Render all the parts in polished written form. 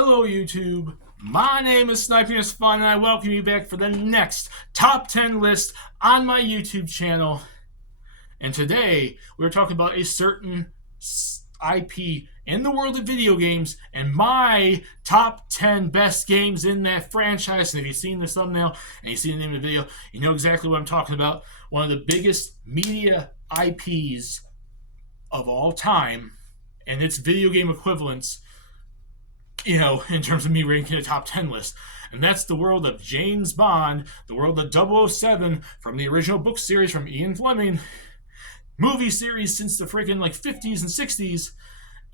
Hello, YouTube. My name is Sniping Fun, and I welcome you back for the next top 10 list on my YouTube channel. And today, we're talking about a certain IP in the world of video games and my top 10 best games in that franchise. And if you've seen the thumbnail and you've seen the name of the video, you know exactly what I'm talking about. One of the biggest media IPs of all time and its video game equivalents, in terms of me ranking a top 10 list. And that's the world of James Bond, the world of 007 from the original book series from Ian Fleming, movie series since the freaking 50s and 60s,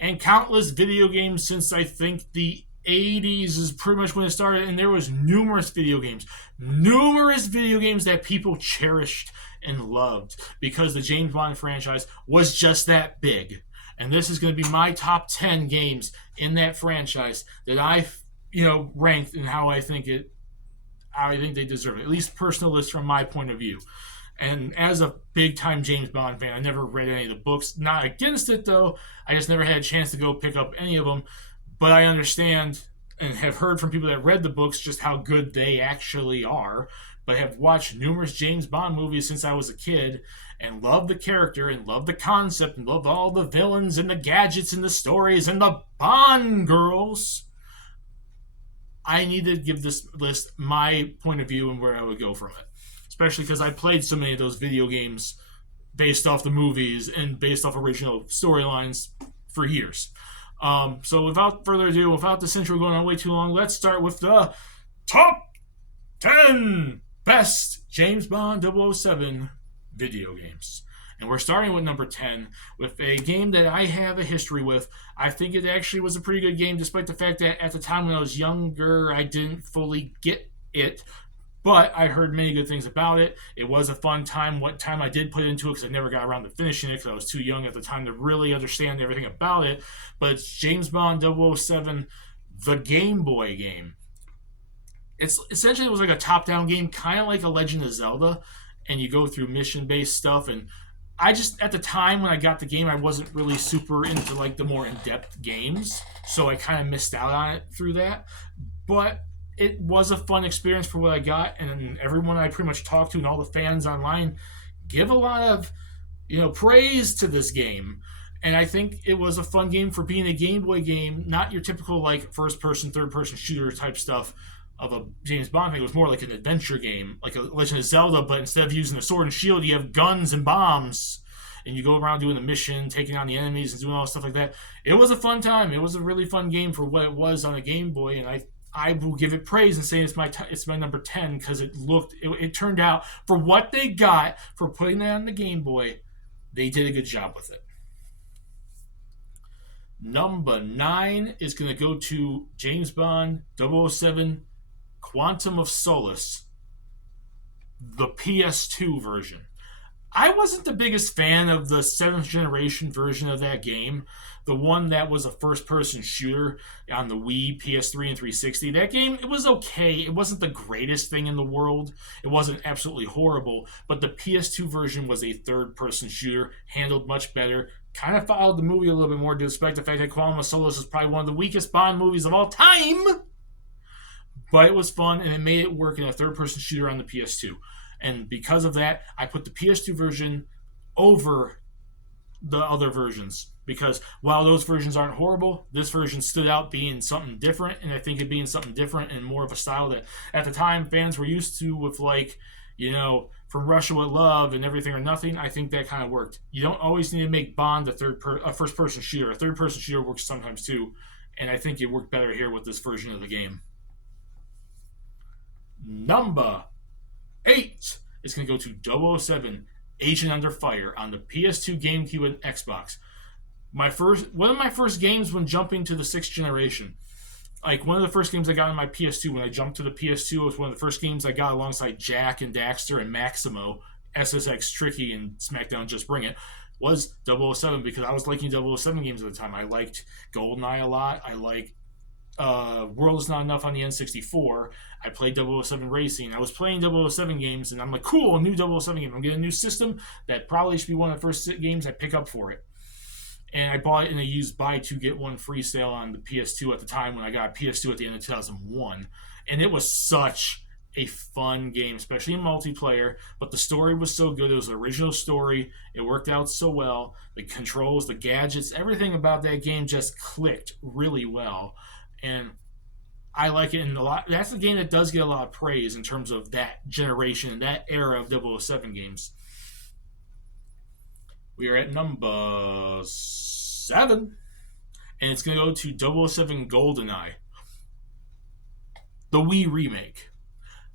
and countless video games since I think the 80s is pretty much when it started. And there was numerous video games that people cherished and loved because the James Bond franchise was just that big. And this is going to be my top 10 games in that franchise that I, ranked and how I think they deserve it. At least personal list from my point of view. And as a big-time James Bond fan, I never read any of the books. Not against it, though. I just never had a chance to go pick up any of them. But I understand and have heard from people that read the books just how good they actually are. But have watched numerous James Bond movies since I was a kid and love the character and love the concept and love all the villains and the gadgets and the stories and the Bond girls. I need to give this list my point of view and where I would go from it. Especially because I played so many of those video games based off the movies and based off original storylines for years. So without further ado, without this intro going on way too long, let's start with the top 10 best James Bond 007 video games. And we're starting with number 10 with a game that I have a history with. I think it actually was a pretty good game, despite the fact that at the time when I was younger, I didn't fully get it. But I heard many good things about it. It was a fun time. What time I did put into it, because I never got around to finishing it because I was too young at the time to really understand everything about it. But it's James Bond 007, the Game Boy game. It's essentially, it was like a top-down game, kind of like a Legend of Zelda, and you go through mission-based stuff. And I just, at the time when I got the game, I wasn't really super into the more in-depth games, so I kind of missed out on it through that. But it was a fun experience for what I got, and everyone I pretty much talked to and all the fans online give a lot of, praise to this game. And I think it was a fun game for being a Game Boy game, not your typical first-person, third-person shooter type stuff of a James Bond thing. It was more like an adventure game, like a Legend of Zelda, but instead of using a sword and shield, you have guns and bombs, and you go around doing the mission, taking on the enemies and doing all stuff like that. It was a fun time. It was a really fun game for what it was on a Game Boy, and I will give it praise and say it's my number 10 because it turned out, for what they got for putting that on the Game Boy, they did a good job with it. Number 9 is going to go to James Bond 007 Quantum of Solace, the PS2 version. I wasn't the biggest fan of the 7th generation version of that game, the one that was a first-person shooter on the Wii, PS3, and 360. That game, it was okay. It wasn't the greatest thing in the world. It wasn't absolutely horrible, but the PS2 version was a third-person shooter, handled much better, kind of followed the movie a little bit more, despite the fact that Quantum of Solace is probably one of the weakest Bond movies of all time. But it was fun, and it made it work in a third-person shooter on the PS2. And because of that, I put the PS2 version over the other versions. Because while those versions aren't horrible, this version stood out being something different. And I think it being something different and more of a style that at the time fans were used to with From Russia with Love and Everything or Nothing. I think that kind of worked. You don't always need to make Bond a first-person shooter. A third-person shooter works sometimes too. And I think it worked better here with this version of the game. Number 8 is going to go to 007 Agent Under Fire on the PS2, GameCube, and Xbox. One of my first games when jumping to the 6th generation. One of the first games I got on my PS2 when I jumped to the PS2 was one of the first games I got alongside Jack and Daxter and Maximo, SSX Tricky, and SmackDown Just Bring It, was 007 because I was liking 007 games at the time. I liked GoldenEye a lot. I liked World Is Not Enough on the N64. I played 007 Racing. I was playing 007 games, and I'm like, cool, a new 007 game. I'm getting a new system. That probably should be one of the first games I pick up for it. and I bought it in a used buy two get one free sale on the PS2 at the time when I got PS2 at the end of 2001, and it was such a fun game, especially in multiplayer. But the story was so good; it was the original story. It worked out so well. The controls, the gadgets, everything about that game just clicked really well, and I like it in a lot. That's a game that does get a lot of praise in terms of that generation, that era of 007 games. We are at number 7, and it's going to go to 007 GoldenEye, the Wii remake.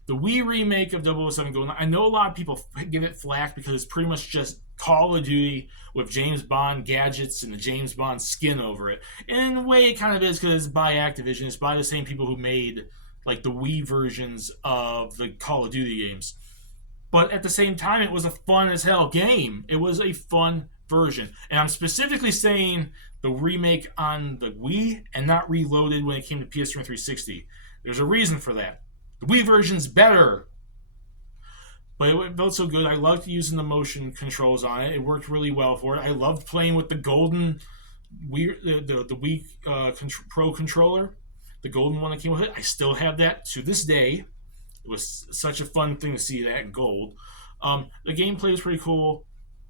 The Wii remake of 007 GoldenEye. I know a lot of people give it flack because it's pretty much just Call of Duty with James Bond gadgets and the James Bond skin over it. And in a way, it kind of is because it's by Activision. It's by the same people who made like the Wii versions of the Call of Duty games. But at the same time, it was a fun as hell game. It was a fun version. And I'm specifically saying the remake on the Wii and not Reloaded when it came to PS3 and 360. There's a reason for that. The Wii version's better. But it felt so good. I loved using the motion controls on it. It worked really well for it. I loved playing with the golden Wii, the Wii Pro controller, the golden one that came with it. I still have that to this day. It was such a fun thing to see that in gold. The gameplay was pretty cool.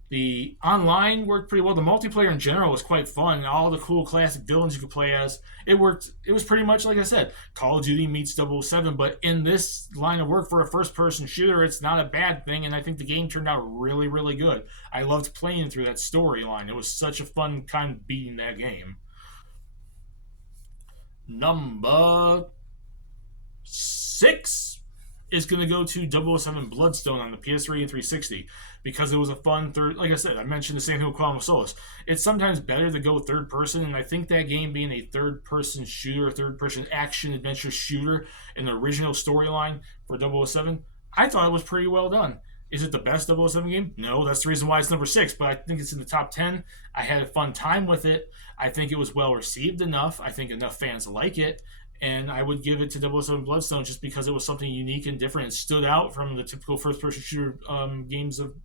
The online worked pretty well. The multiplayer in general was quite fun. All the cool classic villains you could play as. It worked. It was pretty much, like I said, Call of Duty meets 007. But in this line of work for a first-person shooter, it's not a bad thing. And I think the game turned out really, really good. I loved playing through that storyline. It was such a fun kind of beating that game. Number 6 is going to go to 007 Bloodstone on the PS3 and 360 because it was a fun third. Like I said, I mentioned the same thing with Quantum of Solace. It's sometimes better to go third person, and I think that game being a third person shooter, third person action adventure shooter in the original storyline for 007, I thought it was pretty well done. Is it the best 007 game? No, that's the reason why it's number 6, but I think it's in the top 10. I had a fun time with it. I think it was well received enough. I think enough fans like it. And I would give it to 007 Bloodstone just because it was something unique and different. It stood out from the typical first-person shooter games of,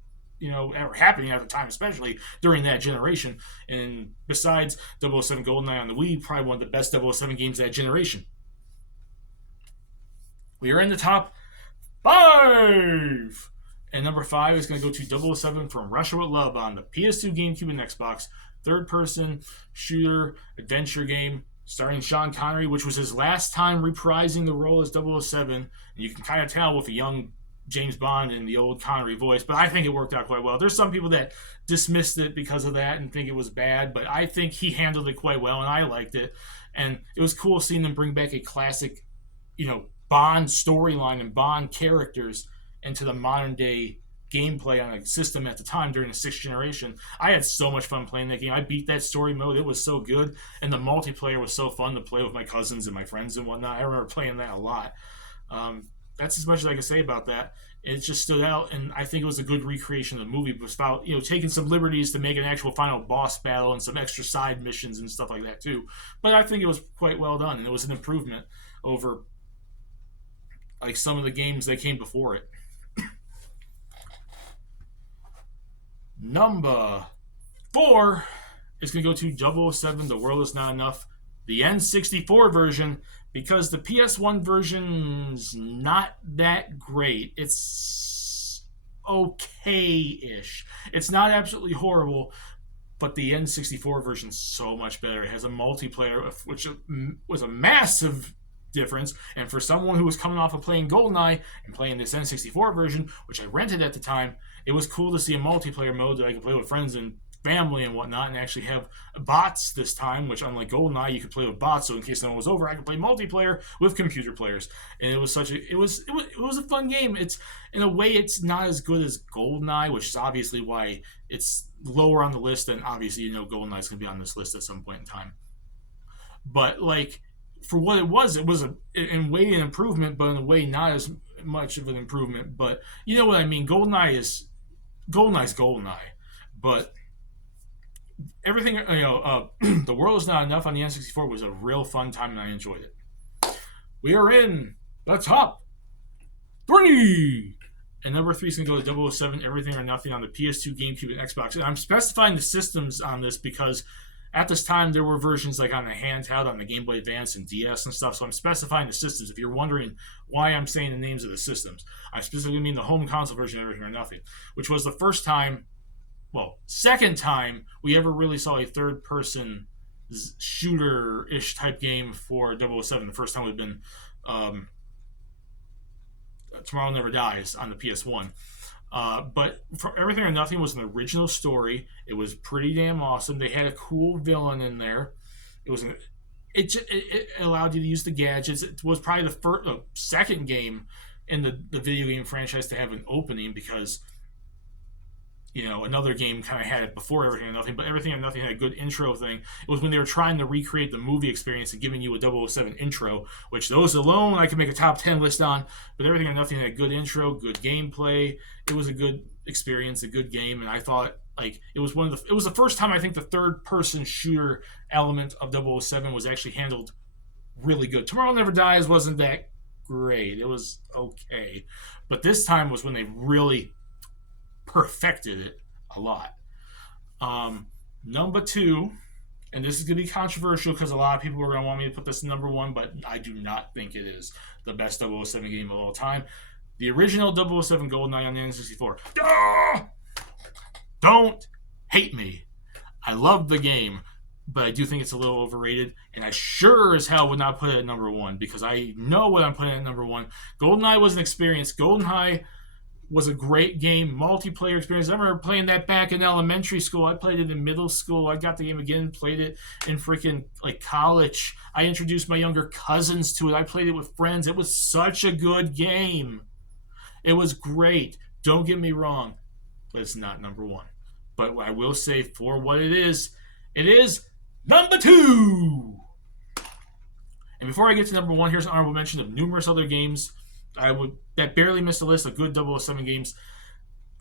ever happening at the time, especially during that generation. And besides 007 GoldenEye on the Wii, probably one of the best 007 games of that generation. We are in the top 5! And number 5 is going to go to 007 From Russia With Love on the PS2, GameCube, and Xbox. Third-person shooter adventure game starring Sean Connery, which was his last time reprising the role as 007. And you can kind of tell with a young James Bond in the old Connery voice, but I think it worked out quite well. There's some people that dismissed it because of that and think it was bad, but I think he handled it quite well, and I liked it. And it was cool seeing them bring back a classic, Bond storyline and Bond characters into the modern day gameplay on a system at the time during the 6th generation. I had so much fun playing that game. I beat that story mode. It was so good. And the multiplayer was so fun to play with my cousins and my friends and whatnot. I remember playing that a lot. That's as much as I can say about that. It just stood out, and I think it was a good recreation of the movie without, taking some liberties to make an actual final boss battle and some extra side missions and stuff like that too. But I think it was quite well done, and it was an improvement over like some of the games that came before it. Number 4 is going to go to 007 The World Is Not Enough, the N64 version, because the PS1 version's not that great. It's okay-ish. It's not absolutely horrible, but the N64 version's so much better. It has a multiplayer, which was a massive difference, and for someone who was coming off of playing GoldenEye and playing this N64 version, which I rented at the time, it was cool to see a multiplayer mode that I could play with friends and family and whatnot, and actually have bots this time, which unlike GoldenEye, you could play with bots, so in case no one was over, I could play multiplayer with computer players. And it was it was a fun game. It's, in a way, it's not as good as GoldenEye, which is obviously why it's lower on the list, and obviously, GoldenEye's going to be on this list at some point in time. But, for what it was in a way an improvement, but in a way not as much of an improvement. But you know what I mean. GoldenEye's GoldenEye, but everything. The World Is Not Enough on the N64 was a real fun time, and I enjoyed it. We are in the top 3. And number 3 is going to go to 007 Everything or Nothing on the PS2, GameCube, and Xbox. And I'm specifying the systems on this because At this time, there were versions like on the handheld, on the Game Boy Advance and DS and stuff. So I'm specifying the systems. If you're wondering why I'm saying the names of the systems, I specifically mean the home console version of Everything or Nothing, which was the first time, well, second time we ever really saw a third-person shooter-ish type game for 007. The first time would have been Tomorrow Never Dies on the PS1. But for Everything or Nothing was an original story. It was pretty damn awesome. They had a cool villain in there. It allowed you to use the gadgets. It was probably the second game in the video game franchise to have an opening, because another game kind of had it before Everything or Nothing, but Everything or Nothing had a good intro thing. It was when they were trying to recreate the movie experience and giving you a 007 intro, which those alone I could make a top 10 list on, but Everything or Nothing had a good intro, good gameplay. It was a good experience, a good game, and I thought it was it was the first time I think the third-person shooter element of 007 was actually handled really good. Tomorrow Never Dies wasn't that great. It was okay. But this time was when they really perfected it a lot. Number 2, and this is going to be controversial because a lot of people are going to want me to put this number 1, but I do not think it is the best 007 game of all time. The original 007 GoldenEye on the N64. Don't hate me. I love the game, but I do think it's a little overrated, and I sure as hell would not put it at number 1 because I know what I'm putting at number 1. GoldenEye was an experience. GoldenEye was a great game, multiplayer experience. I remember playing that back in elementary school. I played it in middle school. I got the game again, played it in freaking college. I introduced my younger cousins to it. I played it with friends. It was such a good game. It was great. Don't get me wrong, but it's not number 1. But I will say, for what it is number 2. And before I get to number 1, here's an honorable mention of numerous other games that barely missed the list of good 007 games.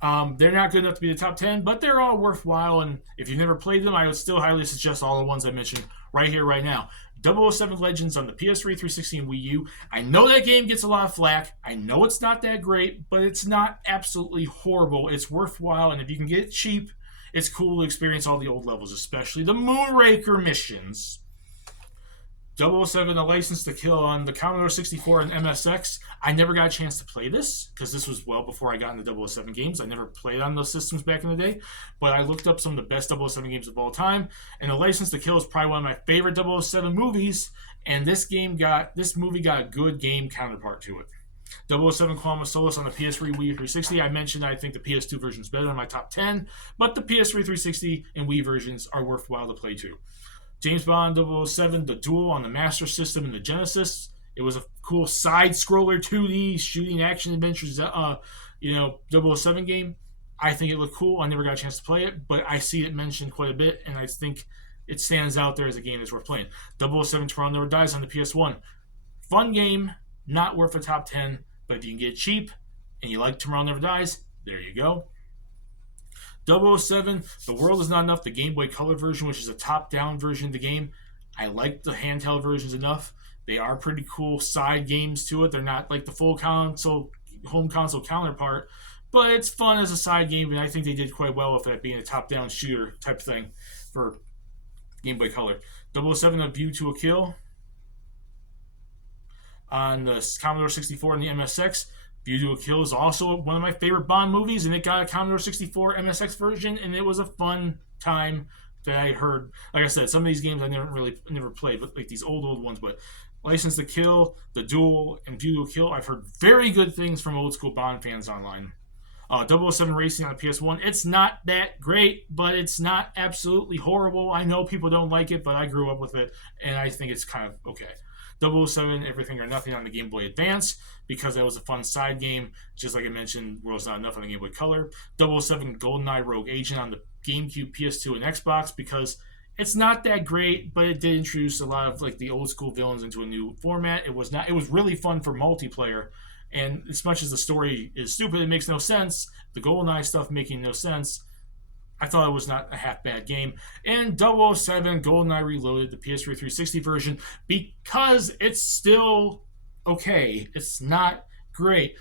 They're not good enough to be the top 10, but they're all worthwhile. And if you've never played them, I would still highly suggest all the ones I mentioned right here, right now. 007 Legends on the PS3, 360, and Wii U. I know that game gets a lot of flack. I know it's not that great, but it's not absolutely horrible. It's worthwhile, and if you can get it cheap, it's cool to experience all the old levels, especially the Moonraker missions. 007 A License to Kill on the Commodore 64 and MSX. I never got a chance to play this because this was well before I got into 007 games. I never played on those systems back in the day, but I looked up some of the best 007 games of all time, and A License to Kill is probably one of my favorite 007 movies, and this movie got a good game counterpart to it. 007 Quantum of Solace on the PS3, Wii, 360. I mentioned I think the PS2 version is better than my top 10, but the PS3, 360, and Wii versions are worthwhile to play too. James Bond 007, The Duel on the Master System and the Genesis. It was a cool side-scroller 2D shooting action adventures, 007 game. I think it looked cool. I never got a chance to play it, but I see it mentioned quite a bit, and I think it stands out there as a game that's worth playing. 007 Tomorrow Never Dies on the PS1. Fun game, not worth a top 10, but if you can get it cheap and you like Tomorrow Never Dies, there you go. 007, The World Is Not Enough, the Game Boy Color version, which is a top-down version of the game. I like the handheld versions enough. They are pretty cool side games to it. They're not like the full home console counterpart, but it's fun as a side game, and I think they did quite well with that being a top-down shooter type thing for Game Boy Color. 007, A View to a Kill on the Commodore 64 and the MSX. View to a Kill is also one of my favorite Bond movies, and it got a Commodore 64 MSX version, and it was a fun time that I heard. Like I said, some of these games I never played, but like these old ones. But License to Kill, The Duel, and View to a Kill, I've heard very good things from old school Bond fans online. 007 Racing on the PS1. It's not that great, but it's not absolutely horrible. I know people don't like it, but I grew up with it, and I think it's kind of okay. 007 Everything or Nothing on the Game Boy Advance, because that was a fun side game, just like I mentioned, World's Not Enough on the Game Boy Color. 007 GoldenEye Rogue Agent on the GameCube, PS2, and Xbox, because it's not that great, but it did introduce a lot of like the old school villains into a new format. It was really fun for multiplayer, and as much as the story is stupid, it makes no sense, the GoldenEye stuff making no sense, I thought it was not a half bad game. And 007 GoldenEye Reloaded, the PS3 360 version, because it's still okay. It's not great.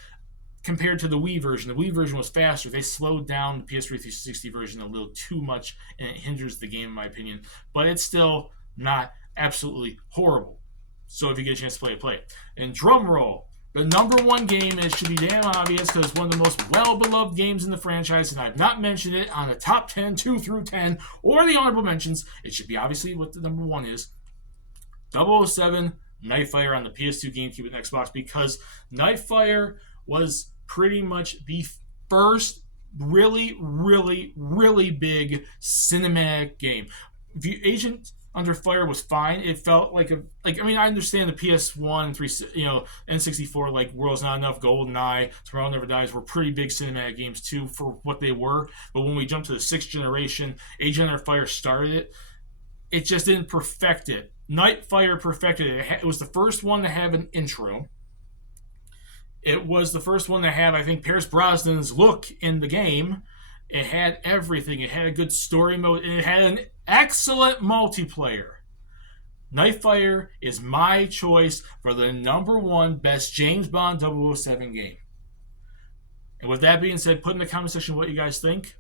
compared to the Wii version. The Wii version was faster. They slowed down the PS3 360 version a little too much, and it hinders the game, in my opinion. But it's still not absolutely horrible. So if you get a chance to play it, play it. And drum roll. The number one game, and it should be damn obvious because it's one of the most well-beloved games in the franchise, and I've not mentioned it on the top 10, 2 through 10, or the honorable mentions. It should be obviously what the number one is. 007 Nightfire on the PS2, GameCube, and Xbox, because Nightfire was pretty much the first really, really, really big cinematic game. Agent Under Fire was fine. It felt like I understand the PS1, 3, N64, like World's Not Enough, GoldenEye, Tomorrow Never Dies were pretty big cinematic games too for what they were. But when we jumped to the 6th generation, Agent Under Fire started it. It just didn't perfect it. Nightfire perfected it. It was the first one to have an intro. It was the first one to have, I think, Pierce Brosnan's look in the game. It had everything. It had a good story mode, and it had an excellent multiplayer. Nightfire is my choice for the number one best James Bond 007 game. And with that being said, put in the comment section what you guys think.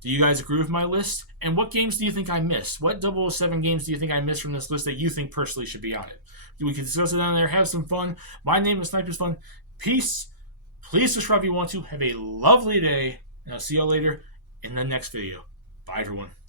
Do you guys agree with my list? And what games do you think I missed? What 007 games do you think I missed from this list that you think personally should be on it? We can discuss it down there. Have some fun. My name is Snipers Fun. Peace. Please subscribe if you want to. Have a lovely day. And I'll see you all later in the next video. Bye, everyone.